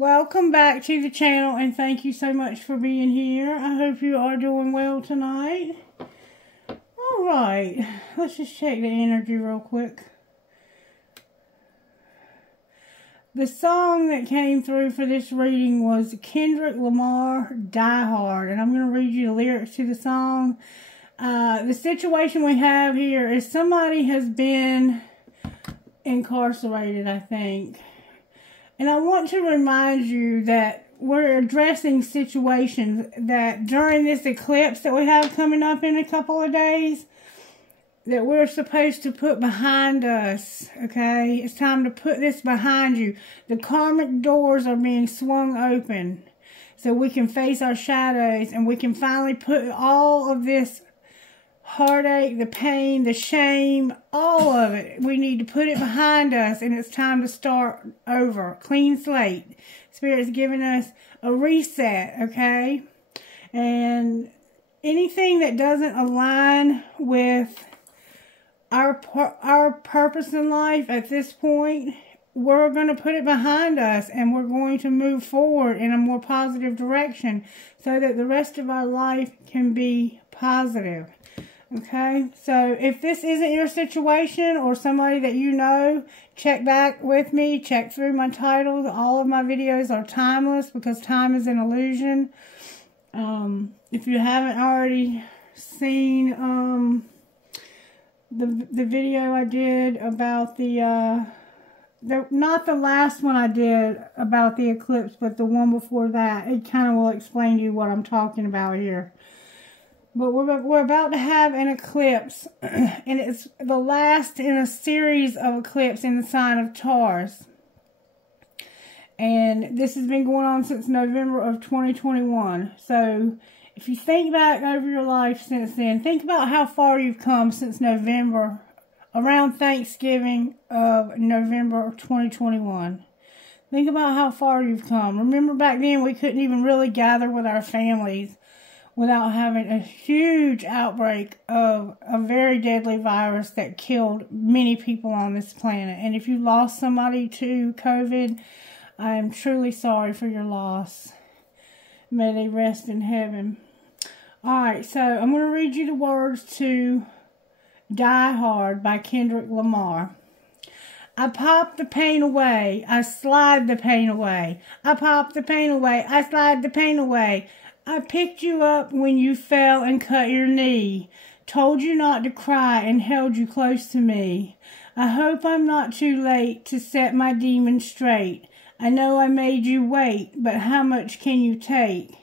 Welcome back to the channel, and thank you so much for being here. I hope you are doing well tonight. Alright, let's just check the energy real quick. The song that came through for this reading was Kendrick Lamar, Die Hard, and I'm going to read you the lyrics to the song. The situation we have here is somebody has been incarcerated, I think. And I want to remind you that we're addressing situations that during this eclipse that we have coming up in a couple of days, that we're supposed to put behind us, okay? It's time to put this behind you. The karmic doors are being swung open so we can face our shadows and we can finally put all of this heartache, the pain, the shame, all of it. We need to put it behind us, and it's time to start over. Clean slate. Spirit's giving us a reset, okay? And anything that doesn't align with our purpose in life at this point, we're going to put it behind us, and we're going to move forward in a more positive direction so that the rest of our life can be positive. Okay, so if this isn't your situation or somebody that you know, check back with me, check through my titles. All of my videos are timeless because time is an illusion. If you haven't already seen the video I did about not the last one I did about the eclipse, but the one before that, it kind of will explain to you what I'm talking about here. But we're about to have an eclipse, and it's the last in a series of eclipses in the sign of Taurus. And this has been going on since November of 2021. So if you think back over your life since then, think about how far you've come since November, around Thanksgiving of November of 2021. Think about how far you've come. Remember back then we couldn't even really gather with our families without having a huge outbreak of a very deadly virus that killed many people on this planet. And if you lost somebody to COVID, I am truly sorry for your loss. May they rest in heaven. Alright, so I'm going to read you the words to Die Hard by Kendrick Lamar. I pop the pain away, I slide the pain away. I pop the pain away, I slide the pain away. I picked you up when you fell and cut your knee, told you not to cry and held you close to me. I hope I'm not too late to set my demons straight. I know I made you wait, but how much can you take?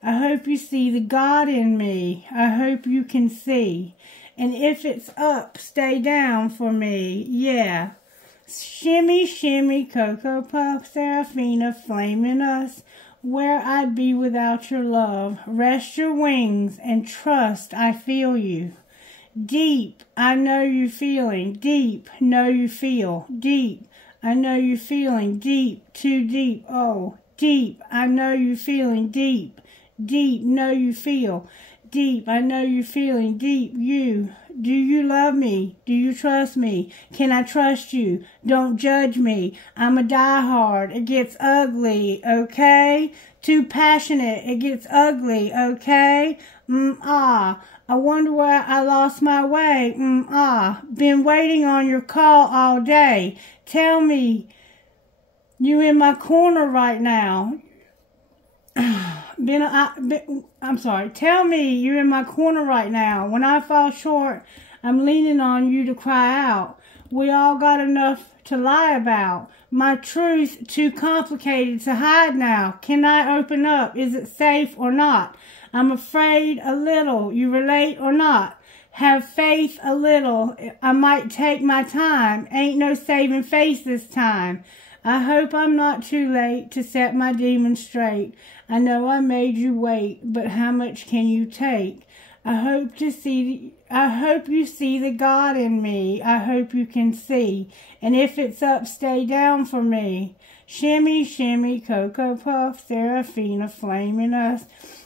I hope you see the God in me. I hope you can see. And if it's up, stay down for me. Yeah. Shimmy, shimmy, Cocoa Puff, Serafina, flaming us. Where I'd be without your love. Rest your wings and trust I feel you. Deep, I know you feeling. Deep, know you feel. Deep, I know you feeling. Deep, too deep. Oh, deep, I know you feeling. Deep, deep, know you feel. Deep, I know you feeling. Deep, you. Do you love me? Do you trust me? Can I trust you? Don't judge me. I'm a diehard. It gets ugly, okay? Too passionate. It gets ugly, okay? I wonder where I lost my way. Been waiting on your call all day. Tell me you in my corner right now. I'm sorry. Tell me you're in my corner right now. When I fall short, I'm leaning on you to cry out. We all got enough to lie about. My truth too complicated to hide now. Can I open up? Is it safe or not? I'm afraid a little. You relate or not? Have faith a little. I might take my time. Ain't no saving face this time. I hope I'm not too late to set my demons straight. I know I made you wait, but how much can you take? I hope you see the God in me. I hope you can see. And if it's up, stay down for me. Shimmy, shimmy, Cocoa Puff, Serafina, flaming us.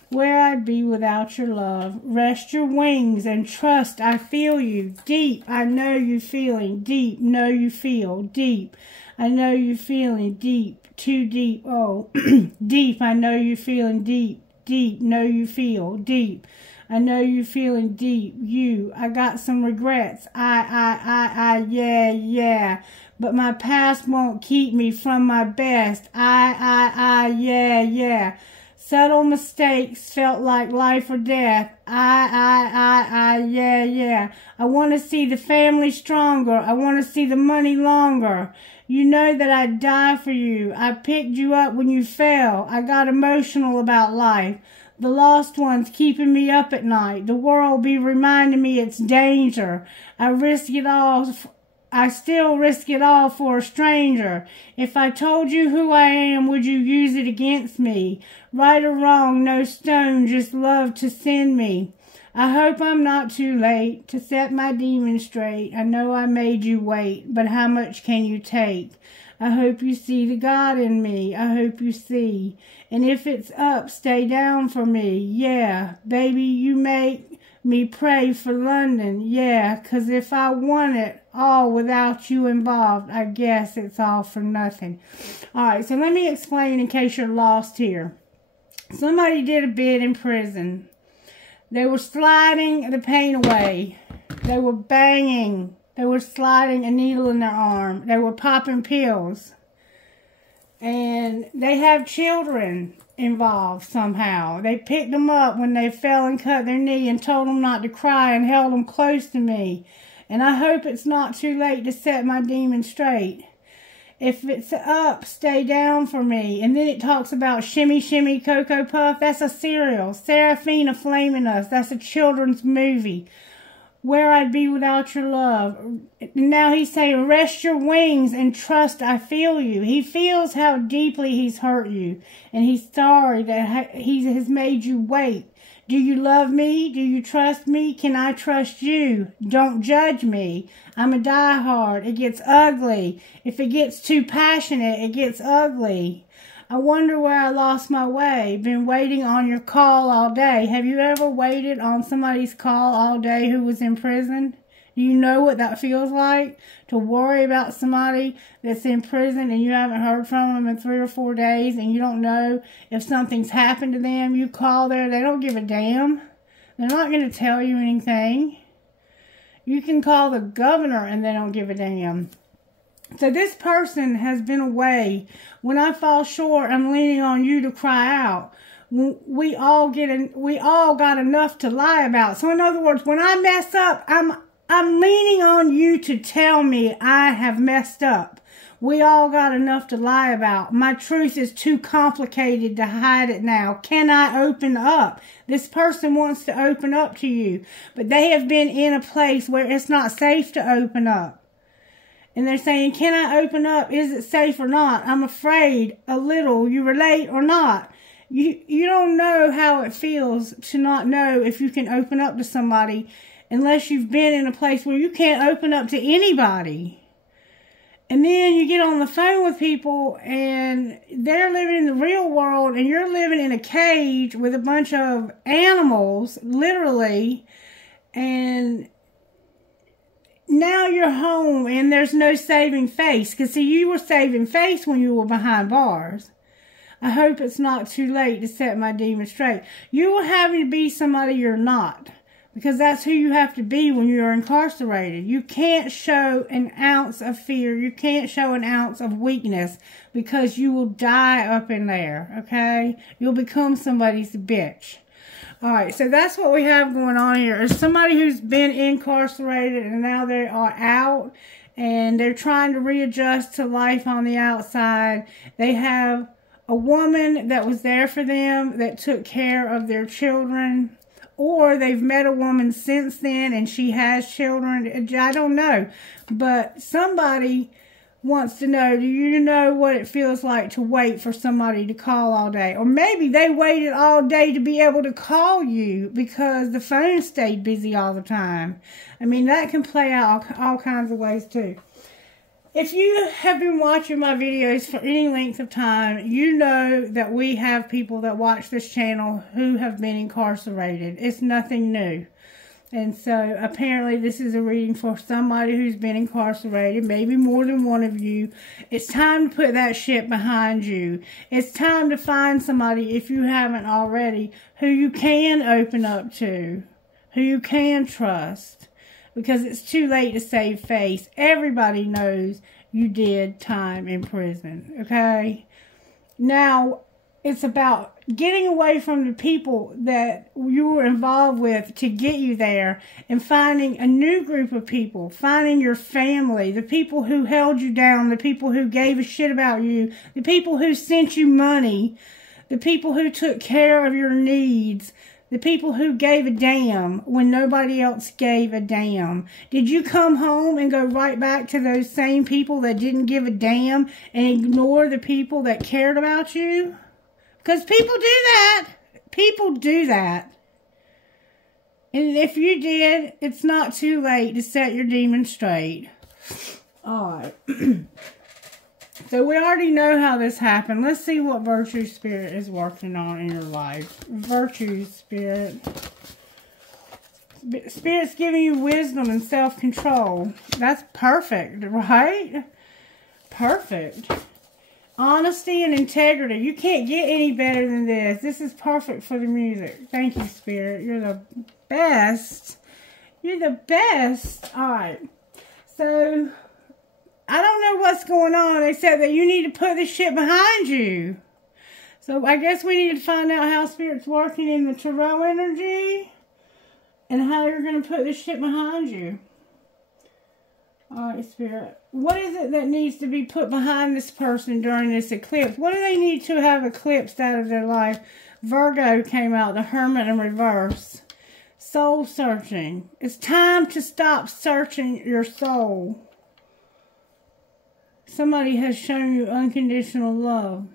Where I'd be without your love. Rest your wings and trust I feel you. Deep, I know you feeling. Deep, know you feel. Deep, I know you're feeling deep, too deep. Oh, deep. I know you're feeling deep, deep. Know you feel deep. I know you're feeling deep. I got some regrets. Yeah. But my past won't keep me from my best. Yeah. Subtle mistakes felt like life or death. Yeah. I want to see the family stronger. I want to see the money longer. You know that I'd die for you. I picked you up when you fell. I got emotional about life. The lost ones keeping me up at night. The world be reminding me it's danger. I still risk it all for a stranger. If I told you who I am, would you use it against me? Right or wrong, no stone, just love to send me. I hope I'm not too late to set my demons straight. I know I made you wait, but how much can you take? I hope you see the God in me. I hope you see. And if it's up, stay down for me. Yeah, baby, you make me pray for London. Yeah, 'cause if I want it all without you involved, I guess it's all for nothing. All right, so let me explain in case you're lost here. Somebody did a bid in prison. They were sliding the pain away. They were banging. They were sliding a needle in their arm. They were popping pills. And they have children involved somehow. They picked them up when they fell and cut their knee and told them not to cry and held them close to me. And I hope it's not too late to set my demon straight. If it's up, stay down for me. And then it talks about Shimmy Shimmy Cocoa Puff. That's a cereal. Serafina Flaming Us. That's a children's movie. Where I'd be without your love. Now he's saying, rest your wings and trust I feel you. He feels how deeply he's hurt you. And he's sorry that he has made you wait. Do you love me? Do you trust me? Can I trust you? Don't judge me. I'm a diehard. It gets ugly. If it gets too passionate, it gets ugly. I wonder where I lost my way. Been waiting on your call all day. Have you ever waited on somebody's call all day who was in prison? Do you know what that feels like? To worry about somebody that's in prison and you haven't heard from them in 3 or 4 days and you don't know if something's happened to them. You call there, they don't give a damn. They're not going to tell you anything. You can call the governor and they don't give a damn. So this person has been away. When I fall short, I'm leaning on you to cry out. We all got enough to lie about. So in other words, when I mess up, I'm leaning on you to tell me I have messed up. We all got enough to lie about. My truth is too complicated to hide it now. Can I open up? This person wants to open up to you, but they have been in a place where it's not safe to open up. And they're saying, can I open up? Is it safe or not? I'm afraid a little. You relate or not? You don't know how it feels to not know if you can open up to somebody unless you've been in a place where you can't open up to anybody. And then you get on the phone with people and they're living in the real world and you're living in a cage with a bunch of animals, literally, and now you're home and there's no saving face. Because see, you were saving face when you were behind bars. I hope it's not too late to set my demon straight. You were having to be somebody you're not. Because that's who you have to be when you're incarcerated. You can't show an ounce of fear. You can't show an ounce of weakness. Because you will die up in there. Okay? You'll become somebody's bitch. Alright, so that's what we have going on here. Is somebody who's been incarcerated and now they are out and they're trying to readjust to life on the outside. They have a woman that was there for them that took care of their children. Or they've met a woman since then and she has children. I don't know. But somebody wants to know, do you know what it feels like to wait for somebody to call all day? Or maybe they waited all day to be able to call you because the phone stayed busy all the time. I mean, that can play out all kinds of ways too. If you have been watching my videos for any length of time, you know that we have people that watch this channel who have been incarcerated. It's nothing new. And so apparently this is a reading for somebody who's been incarcerated, maybe more than one of you. It's time to put that shit behind you. It's time to find somebody, if you haven't already, who you can open up to, who you can trust. Because it's too late to save face. Everybody knows you did time in prison, okay? Now, it's about getting away from the people that you were involved with to get you there and finding a new group of people, finding your family, the people who held you down, the people who gave a shit about you, the people who sent you money, the people who took care of your needs, the people who gave a damn when nobody else gave a damn. Did you come home and go right back to those same people that didn't give a damn and ignore the people that cared about you? Because people do that. People do that. And if you did, it's not too late to set your demon straight. Alright. So we already know how this happened. Let's see what Virtue Spirit is working on in your life. Virtue Spirit. Spirit's giving you wisdom and self-control. That's perfect, right? Perfect. Honesty and integrity. You can't get any better than this. This is perfect for the music. Thank you, Spirit. You're the best. You're the best. Alright. So, I don't know what's going on except that you need to put this shit behind you. So, I guess we need to find out how Spirit's working in the Tarot energy and how you're going to put this shit behind you. Alright, Spirit. What is it that needs to be put behind this person during this eclipse? What do they need to have eclipsed out of their life? Virgo came out, the Hermit in reverse. Soul searching. It's time to stop searching your soul. Somebody has shown you unconditional love.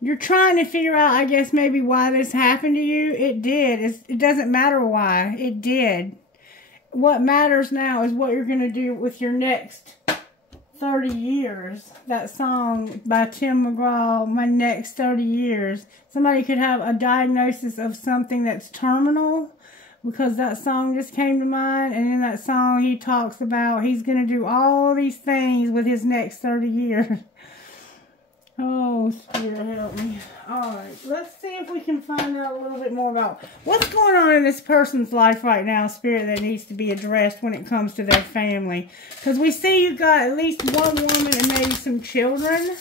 You're trying to figure out, I guess, maybe why this happened to you. It did. It doesn't matter why. It did. What matters now is what you're going to do with your next 30 years. That song by Tim McGraw, My Next 30 Years. Somebody could have a diagnosis of something that's terminal, because that song just came to mind. And in that song, he talks about he's going to do all these things with his next 30 years. Oh, Spirit, help me. Alright, let's see if we can find out a little bit more about what's going on in this person's life right now, Spirit, that needs to be addressed when it comes to their family. Because we see you got at least one woman and maybe some children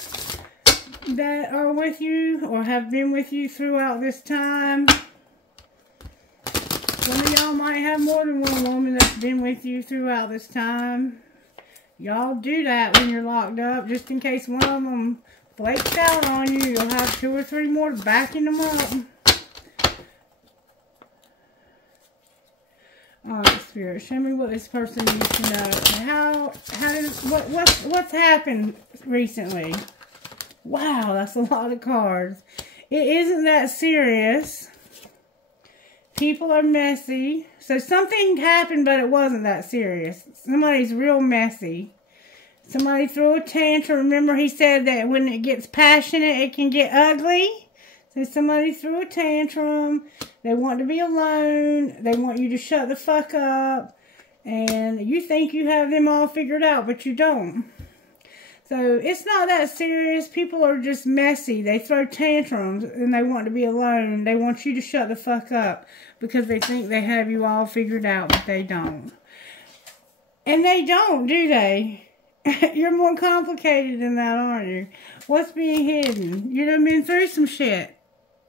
that are with you or have been with you throughout this time. Some of y'all might have more than one woman that's been with you throughout this time. Y'all do that when you're locked up, just in case one of them flakes out on you. You'll have 2 or 3 more backing them up. Alright, Spirit, show me what this person needs to know. What's happened recently? Wow, that's a lot of cards. It isn't that serious. People are messy. So something happened, but it wasn't that serious. Somebody's real messy. Somebody threw a tantrum. Remember he said that when it gets passionate, it can get ugly? So somebody threw a tantrum. They want to be alone. They want you to shut the fuck up. And you think you have them all figured out, but you don't. So it's not that serious. People are just messy. They throw tantrums and they want to be alone. They want you to shut the fuck up because they think they have you all figured out, but they don't. And they don't, do they? You're more complicated than that, aren't you? What's being hidden? You done been through some shit.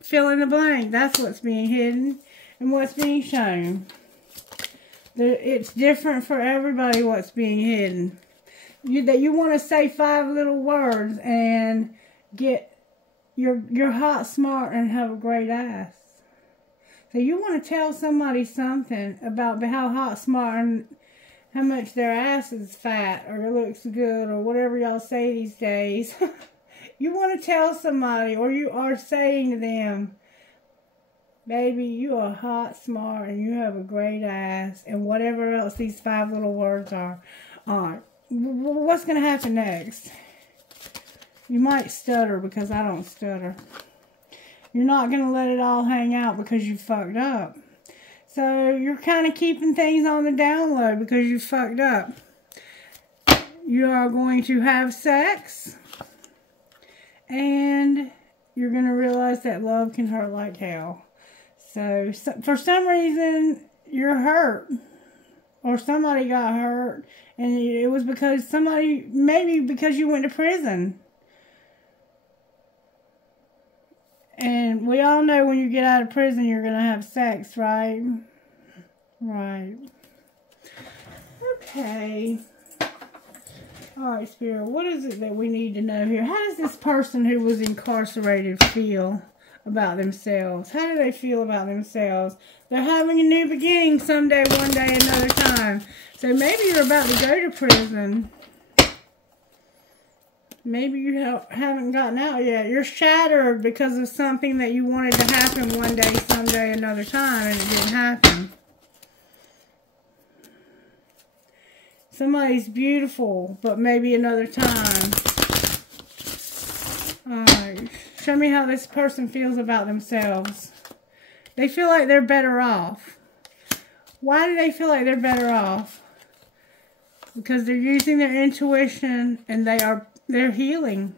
Fill in the blank. That's what's being hidden and what's being shown. It's different for everybody what's being hidden. You want to say 5 little words and get you're hot, smart, and have a great ass. So you want to tell somebody something about how hot, smart, and how much their ass is fat or looks good or whatever y'all say these days. You want to tell somebody, or you are saying to them, baby, you are hot, smart, and you have a great ass, and whatever else these 5 little words are. Alright, what's going to happen next? You might stutter because I don't stutter. You're not going to let it all hang out because you fucked up. So you're kind of keeping things on the down low because you fucked up. You are going to have sex. And you're going to realize that love can hurt like hell. So for some reason, you're hurt. Or somebody got hurt. And it was because somebody, maybe because you went to prison. And we all know when you get out of prison, you're going to have sex, right? Right. Okay. Alright, Spirit, what is it that we need to know here? How does this person who was incarcerated feel about themselves? How do they feel about themselves? They're having a new beginning someday, one day, another time. So maybe you're about to go to prison. Maybe you haven't gotten out yet. You're shattered because of something that you wanted to happen one day, someday, another time, and it didn't happen. Somebody's beautiful, but maybe another time. Alright. Show me how this person feels about themselves. They feel like they're better off. Why do they feel like they're better off? Because they're using their intuition and they're healing.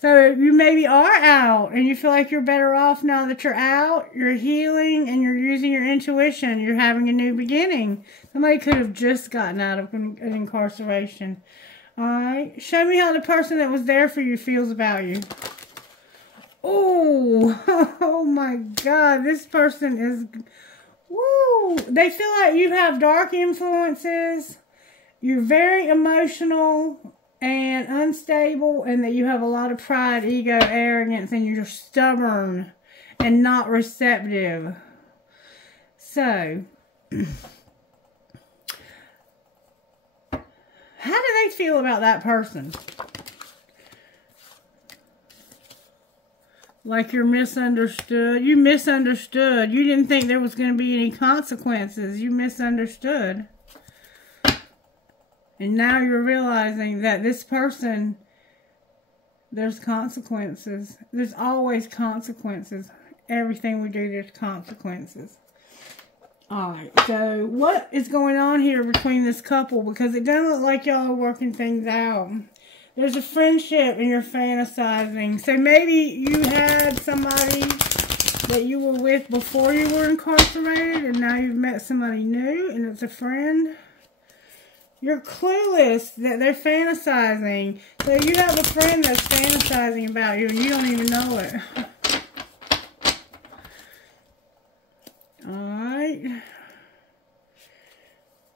So you maybe are out and you feel like you're better off now that you're out. You're healing and you're using your intuition. You're having a new beginning. Somebody could have just gotten out of an incarceration. Alright. Show me how the person that was there for you feels about you. Oh my God. This person is... Woo! They feel like you have dark influences. You're very emotional and unstable, and that you have a lot of pride, ego, arrogance, and you're stubborn and not receptive. So, how do they feel about that person? Like you're misunderstood. You misunderstood. You didn't think there was going to be any consequences. You misunderstood. And now you're realizing that this person, there's consequences. There's always consequences. Everything we do, there's consequences. Alright, so what is going on here between this couple? Because it doesn't look like y'all are working things out. There's a friendship and you're fantasizing. So maybe you had somebody that you were with before you were incarcerated, and now you've met somebody new and it's a friend. You're clueless that they're fantasizing. So you have a friend that's fantasizing about you and you don't even know it. Alright.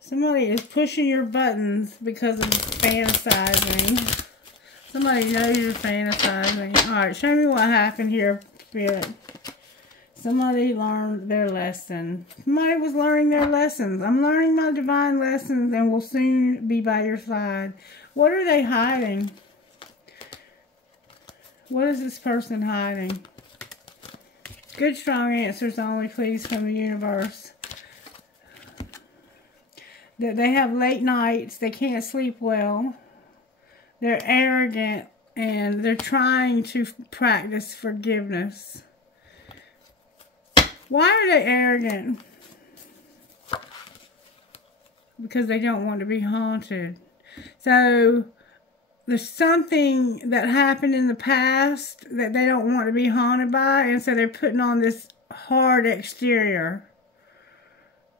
Somebody is pushing your buttons because of fantasizing. Somebody knows you're fantasizing. Alright, show me what happened here, Spirit. Somebody learned their lesson. Somebody was learning their lessons. I'm learning my divine lessons and will soon be by your side. What are they hiding? What is this person hiding? Good, strong answers only, please, from the universe. That they have late nights. They can't sleep well. They're arrogant and they're trying to practice forgiveness. Why are they arrogant? Because they don't want to be haunted. So, there's something that happened in the past that they don't want to be haunted by, and so they're putting on this hard exterior.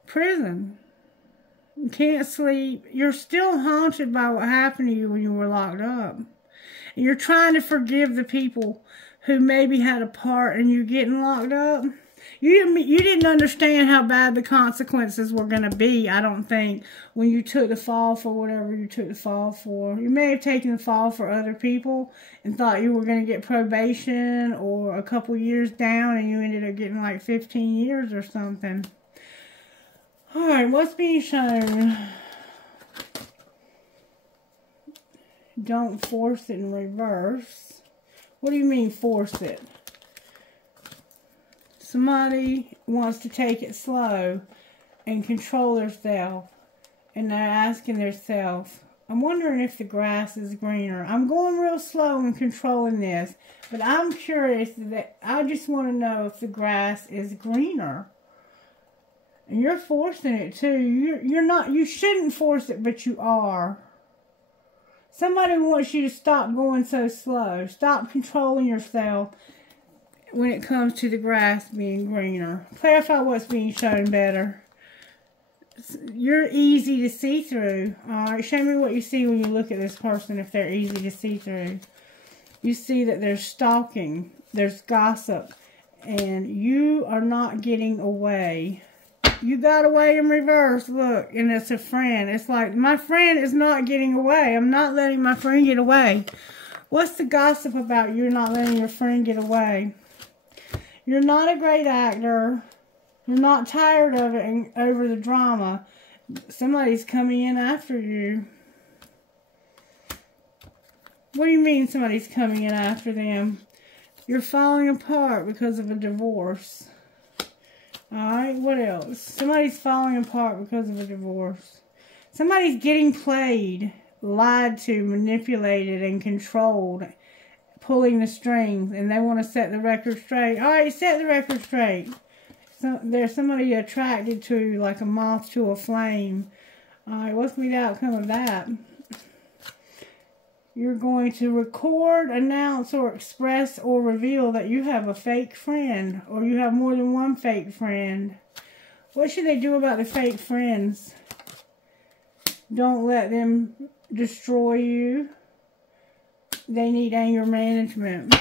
Prison. You can't sleep. You're still haunted by what happened to you when you were locked up. And you're trying to forgive the people who maybe had a part in you getting locked up. You didn't understand how bad the consequences were going to be, I don't think, when you took the fall for whatever you took the fall for. You may have taken the fall for other people and thought you were going to get probation or a couple years down, and you ended up getting like 15 years or something. Alright, what's being shown? Don't force it in reverse. What do you mean force it? Somebody wants to take it slow and control themselves, and they're asking themselves, I'm wondering if the grass is greener. I'm going real slow and controlling this, but I'm curious that I just want to know if the grass is greener. And you're forcing it too. You're not, you shouldn't force it, but you are. Somebody wants you to stop going so slow. Stop controlling yourself when it comes to the grass being greener. Clarify what's being shown better. You're easy to see through. Alright, show me what you see when you look at this person if they're easy to see through. You see that there's stalking, there's gossip, and you are not getting away. You got away in reverse, look, and it's a friend. It's like, my friend is not getting away. I'm not letting my friend get away. What's the gossip about you're not letting your friend get away? You're not a great actor. You're not tired of it and over the drama. Somebody's coming in after you. What do you mean somebody's coming in after them? You're falling apart because of a divorce. Alright, what else? Somebody's falling apart because of a divorce. Somebody's getting played, lied to, manipulated, and controlled, pulling the strings, and they want to set the record straight. Alright, set the record straight. So, there's somebody attracted to like a moth to a flame. Alright, what's going to be the outcome of that? You're going to record, announce, or express or reveal that you have a fake friend, or you have more than one fake friend. What should they do about the fake friends? Don't let them destroy you. They need anger management.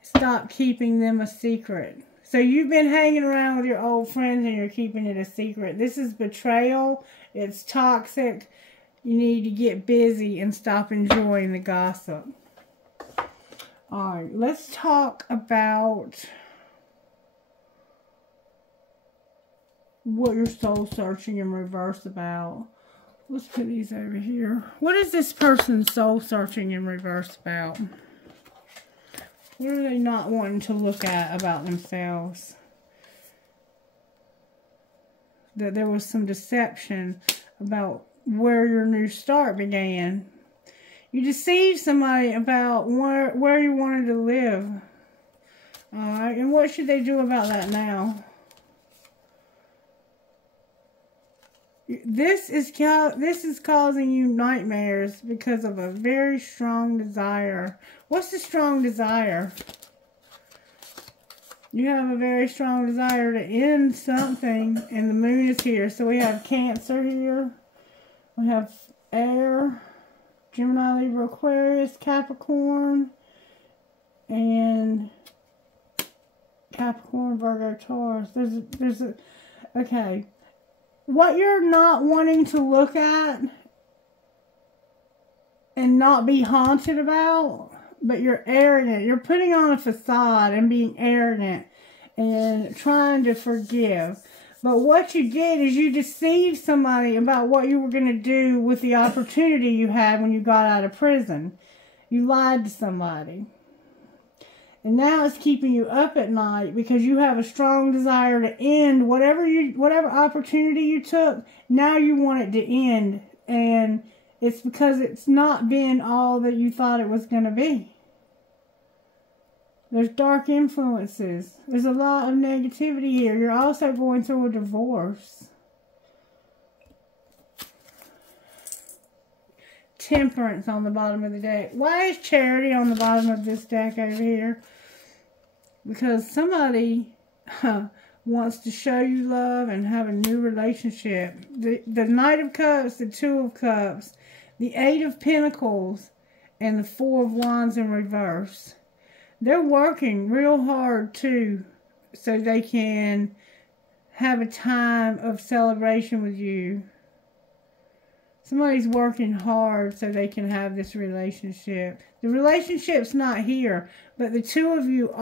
Stop keeping them a secret. So you've been hanging around with your old friends and you're keeping it a secret. This is betrayal. It's toxic. You need to get busy and stop enjoying the gossip. Alright, let's talk about what you're soul searching in reverse about. Let's put these over here. What is this person soul searching in reverse about? What are they not wanting to look at about themselves? That there was some deception about where your new start began. You deceived somebody about where you wanted to live. Alright, and what should they do about that now? This is causing you nightmares because of a very strong desire. What's the strong desire? You have a very strong desire to end something, and the moon is here. So we have Cancer here. We have Air, Gemini, Libra, Aquarius, Capricorn, and Capricorn, Virgo, Taurus. Okay. What you're not wanting to look at and not be haunted about, but you're arrogant. You're putting on a facade and being arrogant and trying to forgive. But what you did is you deceived somebody about what you were going to do with the opportunity you had when you got out of prison. You lied to somebody. And now it's keeping you up at night because you have a strong desire to end whatever opportunity you took. Now you want it to end. And it's because it's not been all that you thought it was going to be. There's dark influences. There's a lot of negativity here. You're also going through a divorce. Temperance on the bottom of the deck. Why is Charity on the bottom of this deck over here? Because somebody wants to show you love and have a new relationship. The Knight of Cups, the Two of Cups, the Eight of Pentacles, and the Four of Wands in reverse. They're working real hard too, so they can have a time of celebration with you. Somebody's working hard so they can have this relationship. The relationship's not here, but the two of you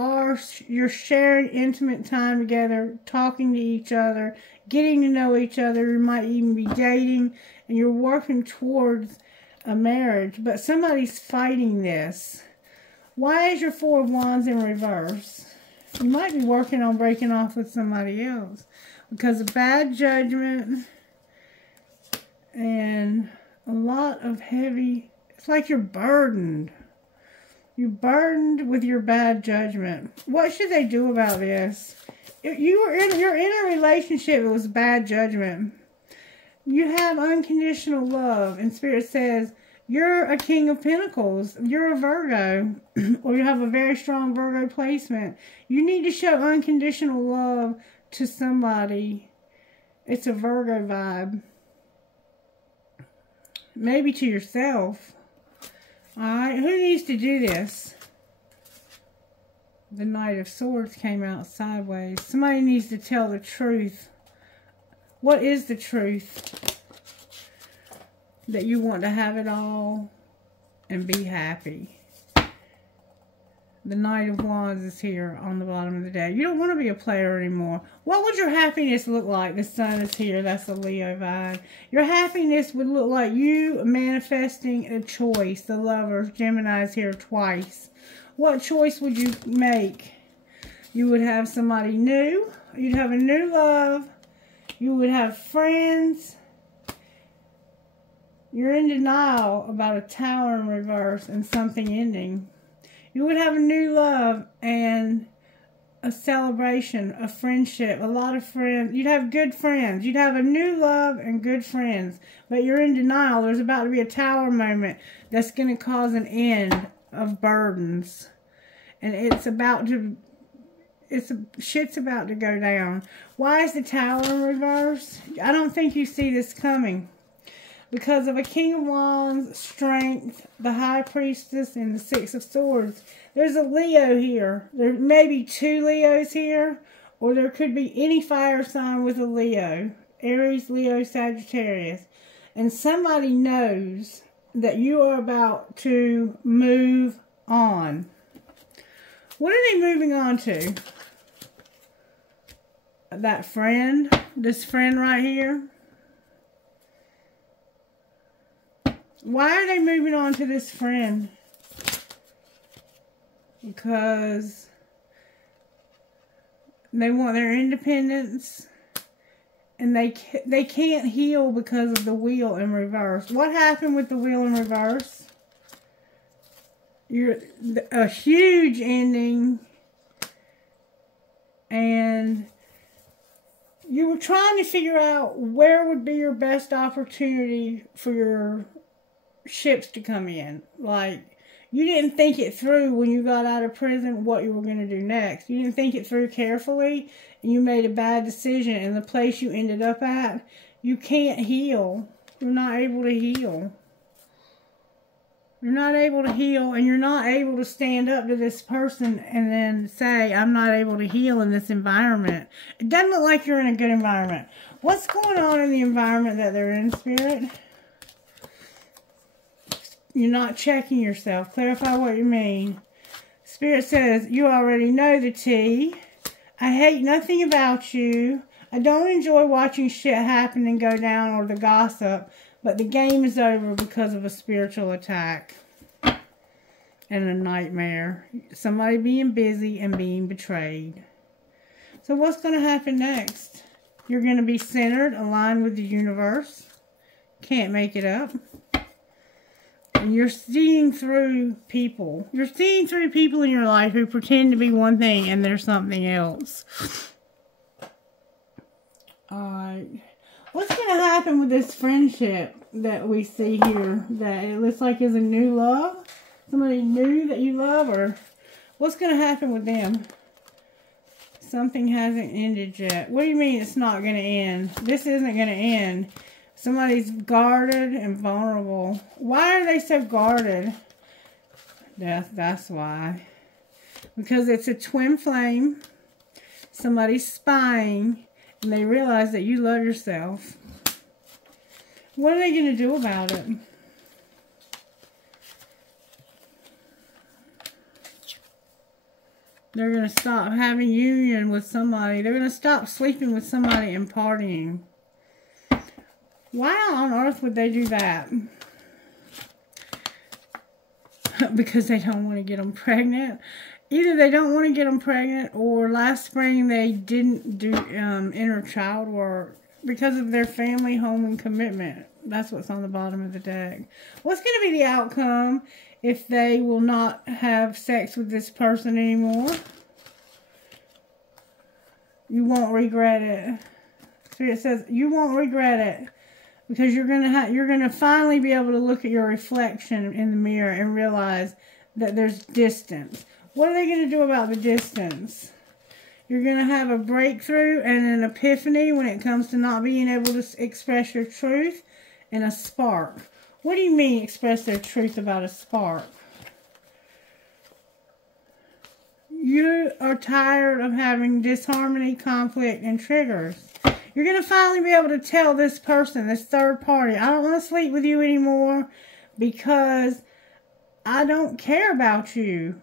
you're sharing intimate time together, talking to each other, getting to know each other. You might even be dating, and you're working towards a marriage, but somebody's fighting this. Why is your Four of Wands in reverse? You might be working on breaking off with somebody else because of bad judgment and a lot of heavy. It's like you're burdened. You're burdened with your bad judgment. What should they do about this? you're in a relationship. It was bad judgment. You have unconditional love. And Spirit says, you're a King of Pentacles. You're a Virgo. Or you have a very strong Virgo placement. You need to show unconditional love to somebody. It's a Virgo vibe. Maybe to yourself. Alright, who needs to do this? The Knight of Swords came out sideways. Somebody needs to tell the truth. What is the truth? That you want to have it all and be happy. The Knight of Wands is here on the bottom of the deck. You don't want to be a player anymore. What would your happiness look like? The Sun is here. That's a Leo vibe. Your happiness would look like you manifesting a choice. The Lovers, Gemini is here twice. What choice would you make? You would have somebody new. You'd have a new love. You would have friends. You're in denial about a Tower in reverse and something ending. You would have a new love and a celebration, a friendship, a lot of friends. You'd have good friends. You'd have a new love and good friends. But you're in denial. There's about to be a Tower moment that's going to cause an end of burdens. And it's about to... shit's about to go down. Why is the Tower in reverse? I don't think you see this coming. Because of a King of Wands, Strength, the High Priestess, and the Six of Swords. There's a Leo here. There may be 2 Leos here. Or there could be any fire sign with a Leo. Aries, Leo, Sagittarius. And somebody knows that you are about to move on. What are they moving on to? That friend. This friend right here. Why are they moving on to this friend? Because they want their independence. And they can't heal because of the Wheel in reverse. What happened with the Wheel in reverse? You're a huge ending. And you were trying to figure out where would be your best opportunity for your ships to come in. Like, you didn't think it through when you got out of prison what you were going to do next. You didn't think it through carefully, and you made a bad decision. And the place you ended up at, you can't heal. You're not able to heal. You're not able to heal, and you're not able to stand up to this person and then say, I'm not able to heal in this environment. It doesn't look like you're in a good environment. What's going on in the environment that they're in, Spirit? You're not checking yourself. Clarify what you mean. Spirit says, you already know the tea. I hate nothing about you. I don't enjoy watching shit happen and go down or the gossip. But the game is over because of a spiritual attack. And a nightmare. Somebody being busy and being betrayed. So what's going to happen next? You're going to be centered, aligned with the universe. Can't make it up. And you're seeing through people. You're seeing through people in your life who pretend to be one thing and they're something else. Alright. What's going to happen with this friendship that we see here? That it looks like is a new love? Somebody new that you love? Or what's going to happen with them? Something hasn't ended yet. What do you mean it's not going to end? This isn't going to end. Somebody's guarded and vulnerable. Why are they so guarded? That's why. Because it's a twin flame. Somebody's spying. And they realize that you love yourself. What are they going to do about it? They're going to stop having union with somebody. They're going to stop sleeping with somebody and partying. Why on earth would they do that? Because they don't want to get them pregnant. Either they don't want to get them pregnant, or last spring they didn't do inner child work because of their family, home, and commitment. That's what's on the bottom of the deck. What's going to be the outcome if they will not have sex with this person anymore? You won't regret it. See, it says you won't regret it. Because you're gonna finally be able to look at your reflection in the mirror and realize that there's distance. What are they going to do about the distance? You're going to have a breakthrough and an epiphany when it comes to not being able to express your truth, and a spark. What do you mean express their truth about a spark? You are tired of having disharmony, conflict, and triggers. You're going to finally be able to tell this person, this third party, I don't want to sleep with you anymore because I don't care about you.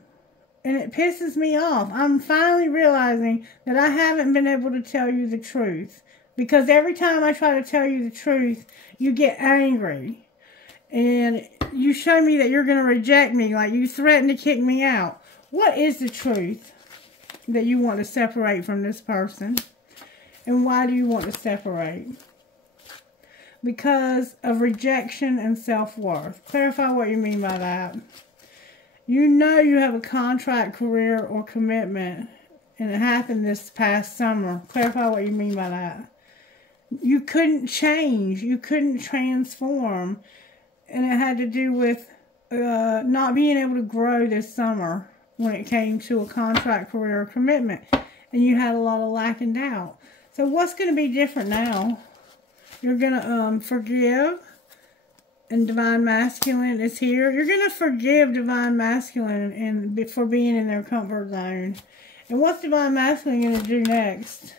And it pisses me off. I'm finally realizing that I haven't been able to tell you the truth. Because every time I try to tell you the truth, you get angry. And you show me that you're going to reject me, like you threaten to kick me out. What is the truth that you want to separate from this person? And why do you want to separate? Because of rejection and self-worth. Clarify what you mean by that. You know you have a contract, career, or commitment, and it happened this past summer. Clarify what you mean by that. You couldn't change. You couldn't transform. And it had to do with not being able to grow this summer when it came to a contract, career, or commitment. And you had a lot of lack and doubt. So what's going to be different now? You're going to forgive. And Divine Masculine is here. You're going to forgive Divine Masculine for being in their comfort zone. And what's Divine Masculine going to do next?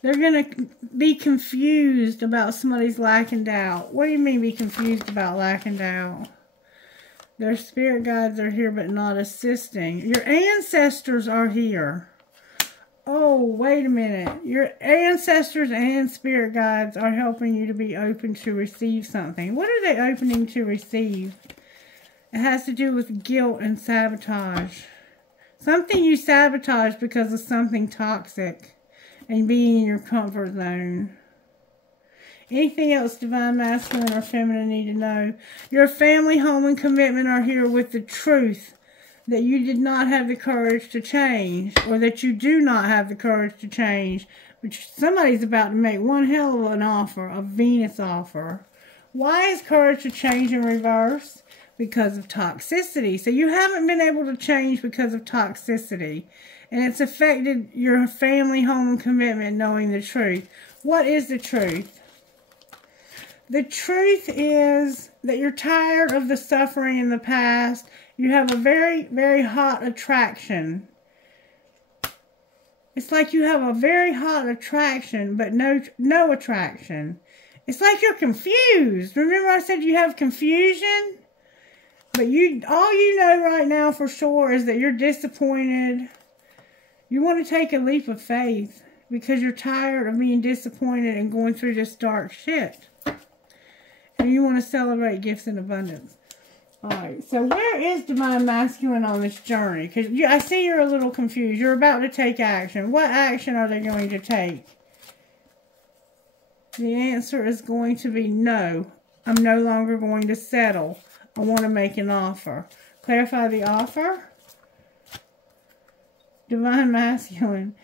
They're going to be confused about somebody's lack and doubt. What do you mean be confused about lack and doubt? Their spirit guides are here but not assisting. Your ancestors are here. Oh, wait a minute. Your ancestors and spirit guides are helping you to be open to receive something. What are they opening to receive? It has to do with guilt and sabotage. Something you sabotage because of something toxic and being in your comfort zone. Anything else Divine Masculine or Feminine need to know? Your family, home, and commitment are here with the truth that you did not have the courage to change, or that you do not have the courage to change, but somebody's about to make one hell of an offer, a Venus offer. Why is courage to change in reverse? Because of toxicity. So you haven't been able to change because of toxicity, and it's affected your family, home, and commitment knowing the truth. What is the truth? The truth is that you're tired of the suffering in the past. You have a very, very hot attraction. It's like you have a very hot attraction, but no attraction. It's like you're confused. Remember I said you have confusion? But all you know right now for sure is that you're disappointed. You want to take a leap of faith because you're tired of being disappointed and going through this dark shit. And you want to celebrate gifts in abundance. Alright, so where is Divine Masculine on this journey? Because I see you're a little confused. You're about to take action. What action are they going to take? The answer is going to be no. I'm no longer going to settle. I want to make an offer. Clarify the offer. Divine Masculine.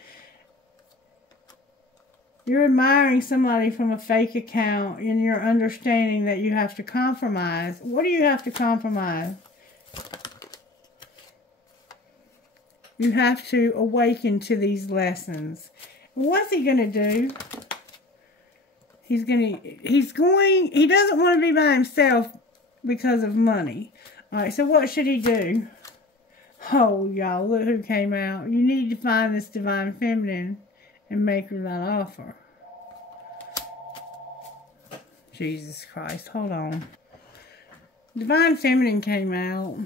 You're admiring somebody from a fake account, and you're understanding that you have to compromise. What do you have to compromise? You have to awaken to these lessons. What's he going to do? He doesn't want to be by himself because of money. Alright, so what should he do? Oh, y'all, look who came out. You need to find this Divine Feminine and make her that offer. Jesus Christ, hold on. Divine Feminine came out.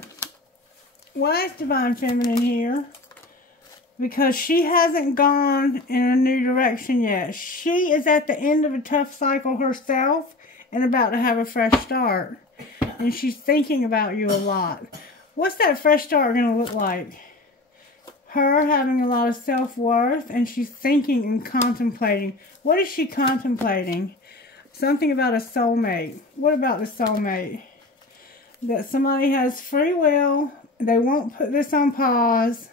Why is Divine Feminine here? Because she hasn't gone in a new direction yet. She is at the end of a tough cycle herself and about to have a fresh start. And she's thinking about you a lot. What's that fresh start going to look like? Her having a lot of self-worth, and she's thinking and contemplating. What is she contemplating? Something about a soulmate. What about the soulmate? That somebody has free will. They won't put this on pause.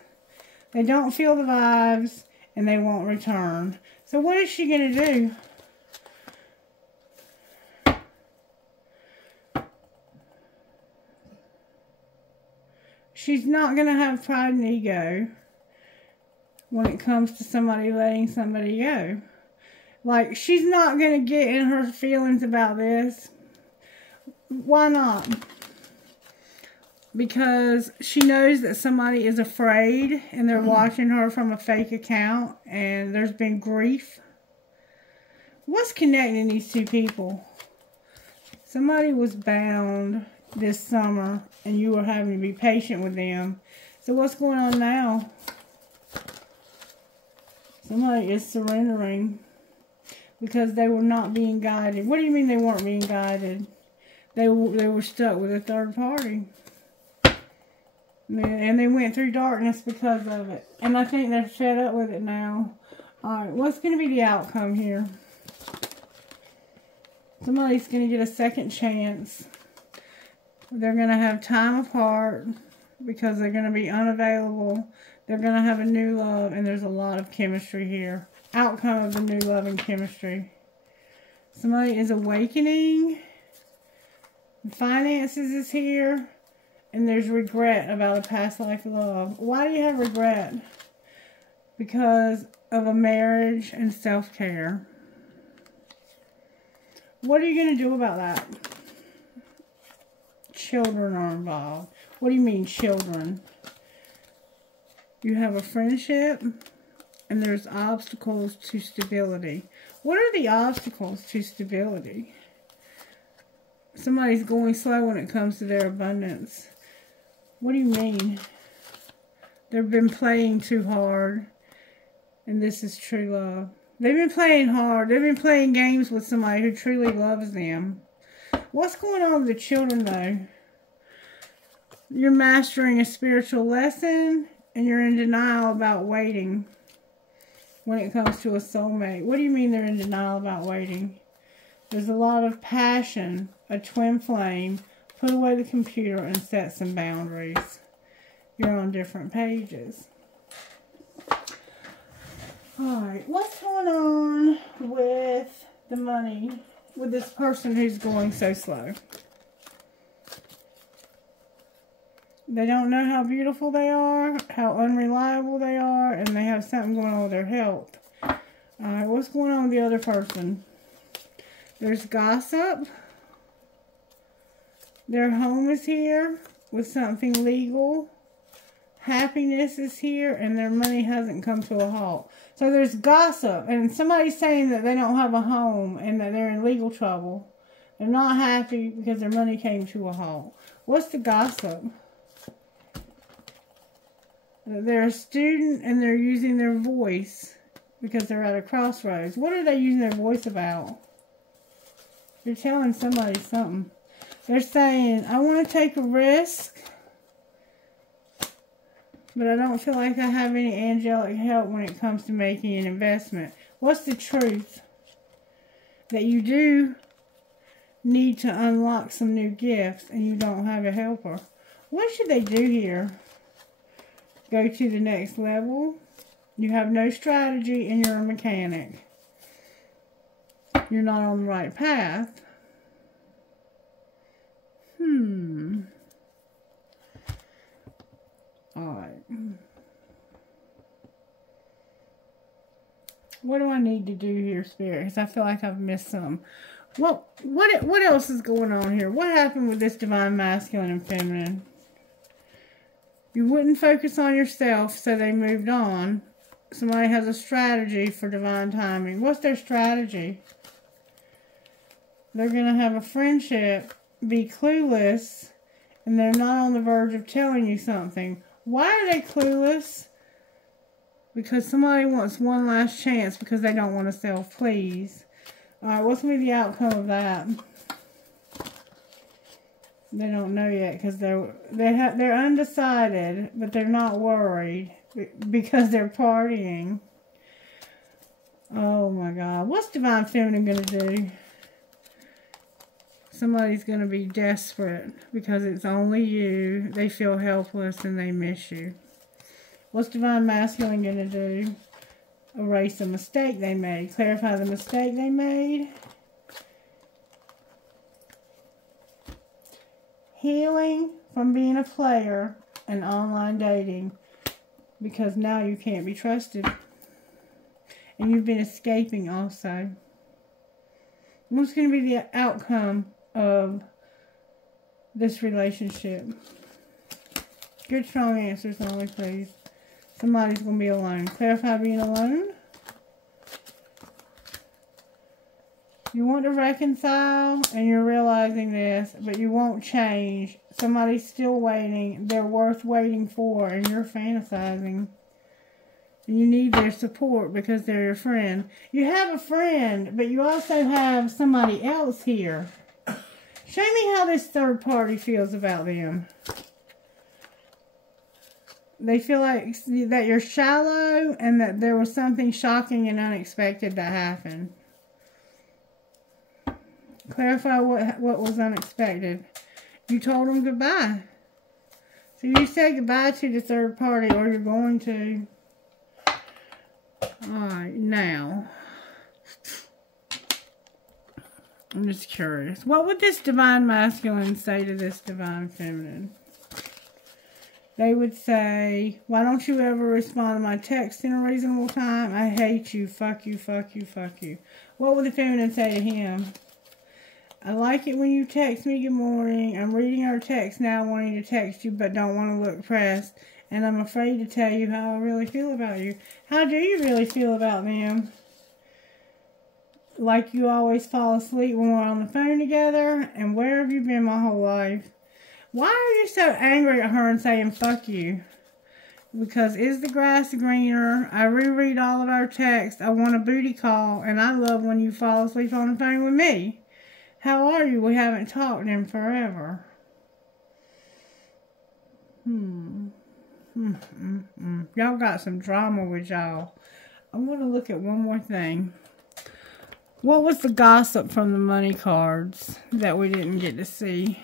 They don't feel the vibes, and they won't return. So what is she going to do? She's not going to have pride and ego when it comes to somebody letting somebody go. Like, she's not going to get in her feelings about this. Why not? Because she knows that somebody is afraid and they're watching her from a fake account and there's been grief. What's connecting these two people? Somebody was bound this summer and you were having to be patient with them. So what's going on now? Somebody is surrendering because they were not being guided. What do you mean they weren't being guided? They were stuck with a third party. And they went through darkness because of it. And I think they're fed up with it now. Alright, what's going to be the outcome here? Somebody's going to get a second chance. They're going to have time apart because they're going to be unavailable. They're going to have a new love, and there's a lot of chemistry here. Outcome of the new love and chemistry. Somebody is awakening. Finances is here. And there's regret about a past life love. Why do you have regret? Because of a marriage and self-care. What are you going to do about that? Children are involved. What do you mean, children? You have a friendship, and there's obstacles to stability. What are the obstacles to stability? Somebody's going slow when it comes to their abundance. What do you mean? They've been playing too hard, and this is true love. They've been playing hard. They've been playing games with somebody who truly loves them. What's going on with the children, though? You're mastering a spiritual lesson, and you're in denial about waiting when it comes to a soulmate. What do you mean they're in denial about waiting? There's a lot of passion, a twin flame. Put away the computer and set some boundaries. You're on different pages. Alright, what's going on with the money with this person who's going so slow? They don't know how beautiful they are, how unreliable they are, and they have something going on with their health. Alright, what's going on with the other person? There's gossip. Their home is here with something legal. Happiness is here, and their money hasn't come to a halt. So there's gossip, and somebody's saying that they don't have a home and that they're in legal trouble. They're not happy because their money came to a halt. What's the gossip? They're a student and they're using their voice because they're at a crossroads. What are they using their voice about? They're telling somebody something. They're saying, I want to take a risk, but I don't feel like I have any angelic help when it comes to making an investment. What's the truth? That you do need to unlock some new gifts and you don't have a helper. What should they do here? Go to the next level. You have no strategy and you're a mechanic. You're not on the right path. Alright. What do I need to do here, Spirit? Because I feel like I've missed some. What else is going on here? What happened with this divine masculine and feminine? You wouldn't focus on yourself, so they moved on. Somebody has a strategy for divine timing. What's their strategy? They're going to have a friendship, be clueless, and they're not on the verge of telling you something. Why are they clueless? Because somebody wants one last chance because they don't want to self-please. Alright, what's going to be the outcome of that? They don't know yet because they're undecided, but they're not worried because they're partying. Oh my God. What's divine feminine going to do? Somebody's going to be desperate because it's only you. They feel helpless and they miss you. What's Divine Masculine going to do? Erase a mistake they made. Clarify the mistake they made. Healing from being a player and online dating. Because now you can't be trusted. And you've been escaping also. What's going to be the outcome of this relationship? Good, strong answers only, please. Somebody's going to be alone. Clarify being alone. You want to reconcile, and you're realizing this, but you won't change. Somebody's still waiting. They're worth waiting for, and you're fantasizing. And you need their support because they're your friend. You have a friend, but you also have somebody else here. Show me how this third party feels about them. They feel like that you're shallow and that there was something shocking and unexpected that happened. Clarify what was unexpected. You told them goodbye. So you say goodbye to the third party, or you're going to. Alright, now. I'm just curious. What would this Divine Masculine say to this Divine Feminine? They would say, why don't you ever respond to my text in a reasonable time? I hate you. Fuck you, fuck you, fuck you. What would the Feminine say to him? I like it when you text me good morning. I'm reading our text now, wanting to text you, but don't want to look pressed. And I'm afraid to tell you how I really feel about you. How do you really feel about them? Like you always fall asleep when we're on the phone together? And where have you been my whole life? Why are you so angry at her and saying, fuck you? Because is the grass greener? I reread all of our texts. I want a booty call. And I love when you fall asleep on the phone with me. How are you? We haven't talked in forever. Y'all got some drama with y'all. I'm going to look at one more thing. What was the gossip from the money cards that we didn't get to see?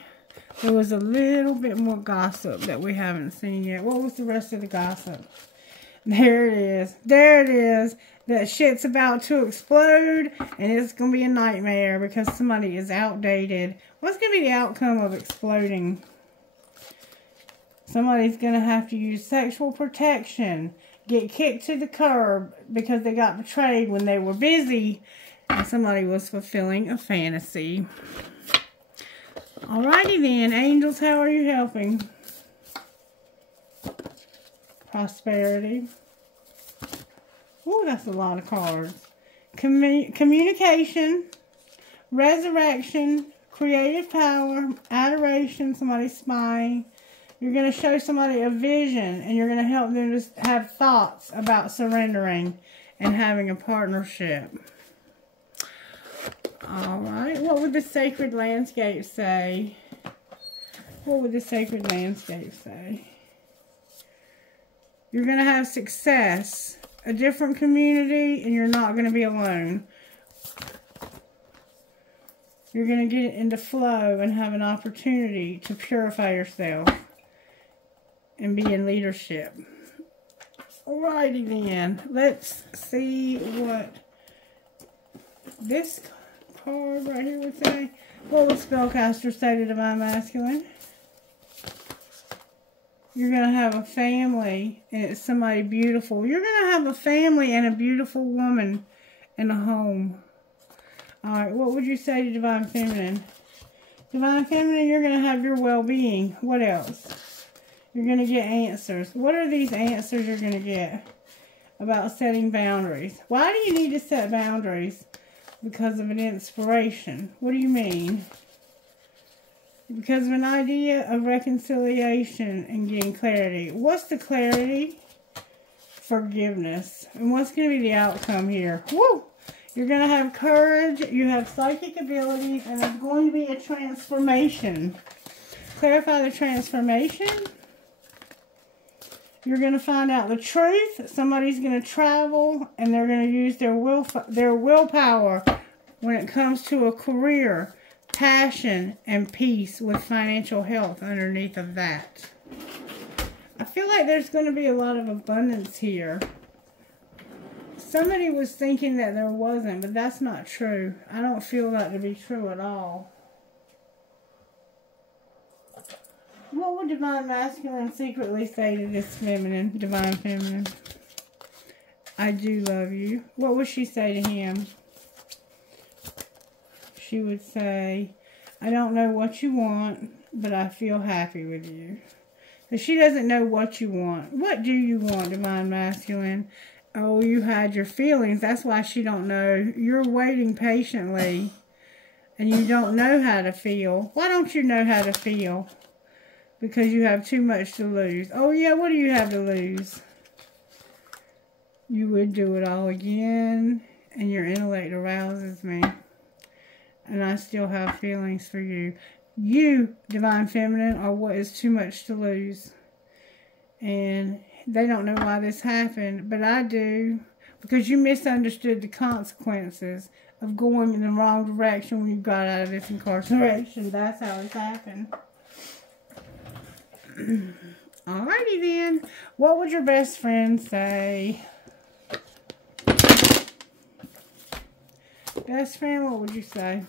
There was a little bit more gossip that we haven't seen yet. What was the rest of the gossip? There it is. There it is. That shit's about to explode, and it's going to be a nightmare because somebody is outdated. What's going to be the outcome of exploding? Somebody's going to have to use sexual protection, get kicked to the curb because they got betrayed when they were busy, and somebody was fulfilling a fantasy. Alrighty then, angels, how are you helping? Prosperity. Ooh, that's a lot of cards. Communication, resurrection, creative power, adoration, somebody's spying. You're going to show somebody a vision, and you're going to help them just have thoughts about surrendering and having a partnership. Alright, what would the sacred landscape say? What would the sacred landscape say? You're going to have success, a different community, and you're not going to be alone. You're going to get into flow and have an opportunity to purify yourself and be in leadership. Alrighty then, let's see what this card right here would say. What would Spellcaster say to Divine Masculine? You're going to have a family, and it's somebody beautiful. You're going to have a family and a beautiful woman in a home. Alright, what would you say to Divine Feminine? Divine Feminine, you're going to have your well-being. What else? You're going to get answers. What are these answers you're going to get about setting boundaries? Why do you need to set boundaries? Because of an inspiration. What do you mean? Because of an idea of reconciliation and getting clarity. What's the clarity? Forgiveness. And what's going to be the outcome here? Woo! You're going to have courage. You have psychic abilities. And there's going to be a transformation. Clarify the transformation. You're going to find out the truth. Somebody's going to travel. And they're going to use their willpower when it comes to a career, passion, and peace with financial health underneath of that. I feel like there's going to be a lot of abundance here. Somebody was thinking that there wasn't, but that's not true. I don't feel that to be true at all. What would Divine Masculine secretly say to this feminine, Divine Feminine? I do love you. What would she say to him? She would say, I don't know what you want, but I feel happy with you. So she doesn't know what you want. What do you want, Divine Masculine? Oh, you had your feelings. That's why she don't know. You're waiting patiently, and you don't know how to feel. Why don't you know how to feel? Because you have too much to lose. Oh, yeah, what do you have to lose? You would do it all again, and your intellect arouses me. And I still have feelings for you. You, Divine Feminine, are what is too much to lose. And they don't know why this happened, but I do. Because you misunderstood the consequences of going in the wrong direction when you got out of this incarceration. That's how it happened. Alrighty then. What would your best friend say? Best friend, what would you say?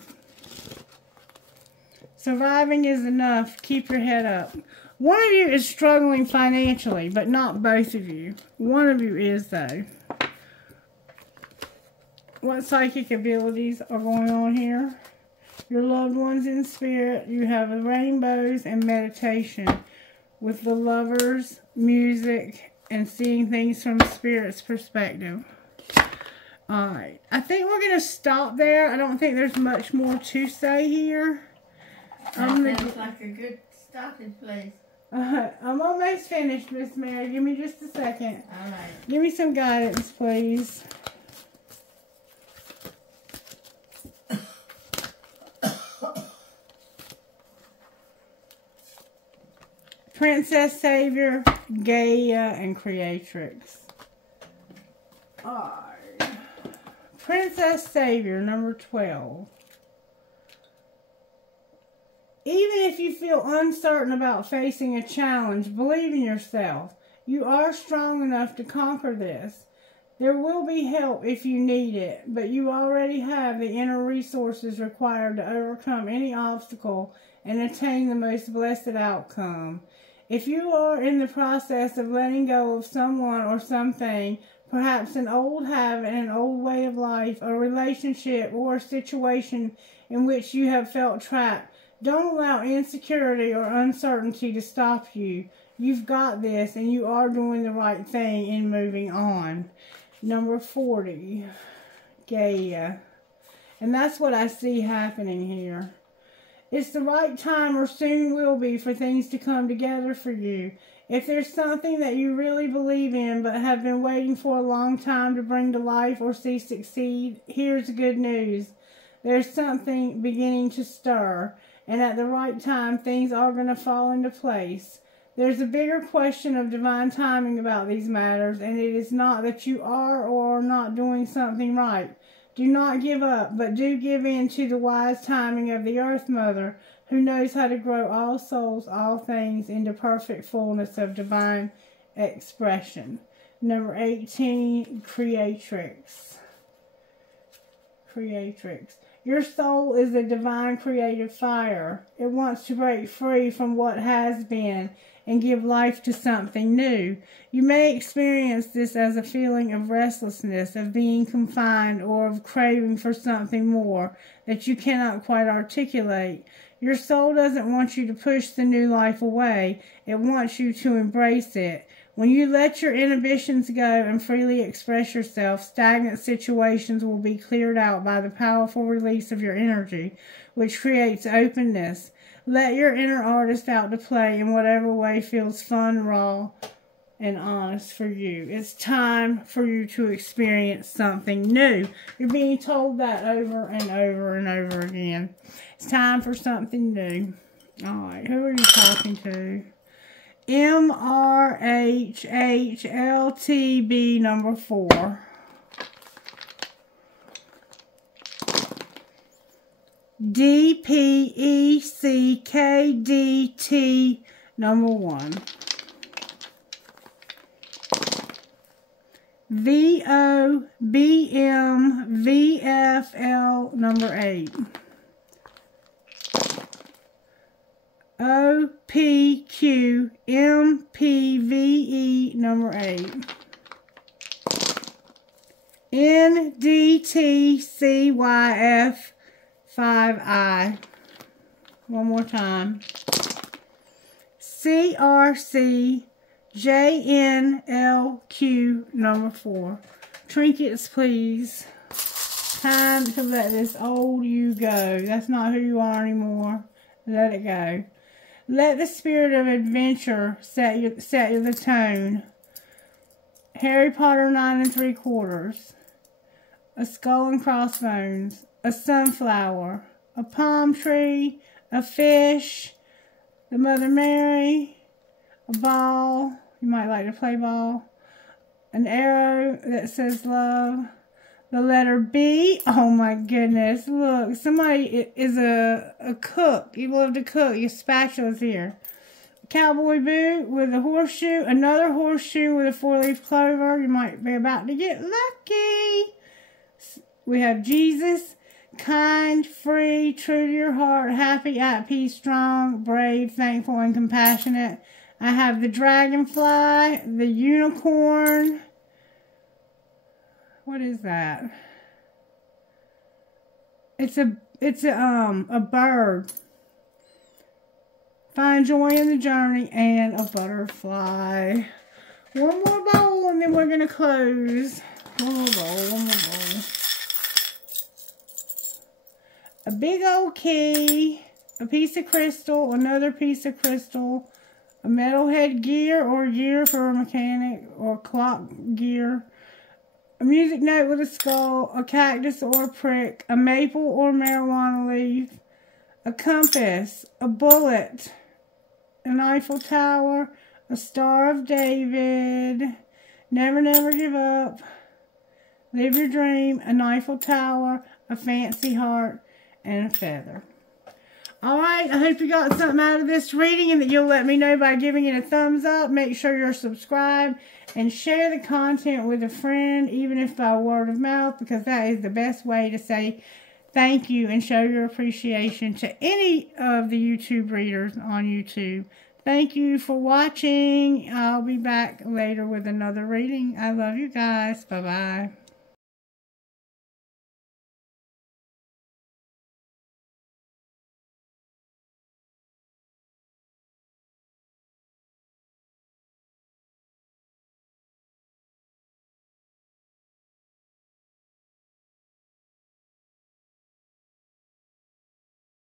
Surviving is enough. Keep your head up. One of you is struggling financially, but not both of you. One of you is, though. What psychic abilities are going on here? Your loved ones in spirit. You have rainbows and meditation. With the lovers, music, and seeing things from spirit's perspective. Alright. I think we're going to stop there. I don't think there's much more to say here. That sounds like a good stopping place. I'm almost finished, Miss Mary. Give me just a second. All right. Give me some guidance, please. Princess Savior, Gaia, and Creatrix. Alright. Princess Savior, number 12. Even if you feel uncertain about facing a challenge, believe in yourself. You are strong enough to conquer this. There will be help if you need it, but you already have the inner resources required to overcome any obstacle and attain the most blessed outcome. If you are in the process of letting go of someone or something, perhaps an old habit, an old way of life, a relationship, or a situation in which you have felt trapped, don't allow insecurity or uncertainty to stop you. You've got this, and you are doing the right thing in moving on. Number 40, Gaia. And that's what I see happening here. It's the right time, or soon will be, for things to come together for you. If there's something that you really believe in but have been waiting for a long time to bring to life or see succeed, here's the good news. There's something beginning to stir. And at the right time, things are going to fall into place. There's a bigger question of divine timing about these matters, and it is not that you are or are not doing something right. Do not give up, but do give in to the wise timing of the Earth Mother, who knows how to grow all souls, all things, into perfect fullness of divine expression. Number 18, Creatrix. Creatrix. Your soul is a divine creative fire. It wants to break free from what has been and give life to something new. You may experience this as a feeling of restlessness, of being confined, or of craving for something more that you cannot quite articulate. Your soul doesn't want you to push the new life away. It wants you to embrace it. When you let your inhibitions go and freely express yourself, stagnant situations will be cleared out by the powerful release of your energy, which creates openness. Let your inner artist out to play in whatever way feels fun, raw, and honest for you. It's time for you to experience something new. You're being told that over and over and over again. It's time for something new. All right, who are you talking to? MRHHLTB number 4. DPECKDT number 1. VOBMVFL number 8. OPQMPVE number 8. NDTCYF 5I. One more time. CRCJNLQ number 4. Trinkets, please. Time to let this old you go. That's not who you are anymore. Let it go. Let the spirit of adventure set the tone. Harry Potter 9 3/4. A skull and crossbones. A sunflower. A palm tree. A fish. The Mother Mary. A ball. You might like to play ball. An arrow that says love. The letter B. Oh my goodness. Look, somebody is a cook. You love to cook. Your spatula's here. A cowboy boot with a horseshoe. Another horseshoe with a 4-leaf clover. You might be about to get lucky. We have Jesus. Kind, free, true to your heart, happy, at peace, strong, brave, thankful, and compassionate. I have the dragonfly, the unicorn. What is that? It's a bird. Find joy in the journey, and a butterfly. One more bowl, and then we're gonna close. One more bowl. A big old key, a piece of crystal, another piece of crystal, a metal head gear or gear for a mechanic or clock gear, a music note with a skull, a cactus or a prick, a maple or marijuana leaf, a compass, a bullet, an Eiffel Tower, a Star of David, never, never give up, live your dream, an Eiffel Tower, a fancy heart, and a feather. Alright, I hope you got something out of this reading and that you'll let me know by giving it a thumbs up. Make sure you're subscribed and share the content with a friend, even if by word of mouth, because that is the best way to say thank you and show your appreciation to any of the YouTube readers on YouTube. Thank you for watching. I'll be back later with another reading. I love you guys. Bye-bye.